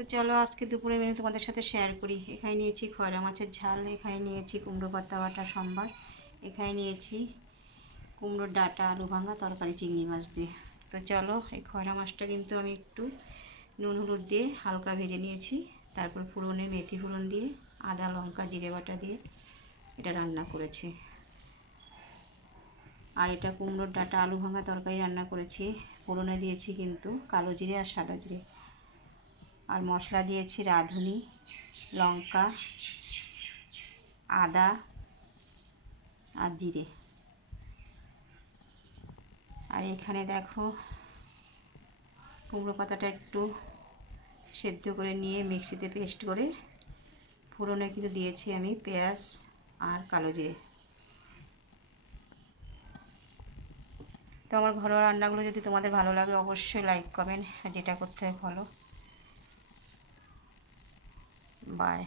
তো চলো আজকে দুপুরের মেনু তোমাদের সাথে শেয়ার করি। এখানে নিয়েছি খয়রা মাছের ঝাল, এখানে নিয়েছি কুমড়ো পাতা বাটা সম্বার, এখানে নিয়েছি কুমড়োর ডাঁটা আলু ভাঙা তরকারি চিংড়ি মাছ দিয়ে। তো চলো, এই খয়রা মাছটা কিন্তু আমি একটু নুন হলুদ দিয়ে হালকা ভেজে নিয়েছি। তারপর ফোড়নে মেথি ফোড়ন দিয়ে আদা লঙ্কা জিরে বাটা দিয়ে এটা রান্না করেছি। আর এটা কুমড়োর ডাঁটা আলু ভাঙা তরকারি রান্না করেছি। ফোড়নে দিয়েছি কিন্তু কালো জিরে আর সাদা জিরে, আর মশলা দিয়েছি রাঁধুনি, লঙ্কা, আদা আর জিরে। আর এখানে দেখো কুমড়ো পাতাটা একটু সেদ্ধ করে নিয়ে মিক্সিতে পেস্ট করে ফোড়নে কিন্তু দিয়েছি আমি পেঁয়াজ আর কালো জিরে। তো আমার ঘরোয়া রান্নাগুলো যদি তোমাদের ভালো লাগে অবশ্যই লাইক কমেন্ট যেটা করতে হয় ফলো। বাই।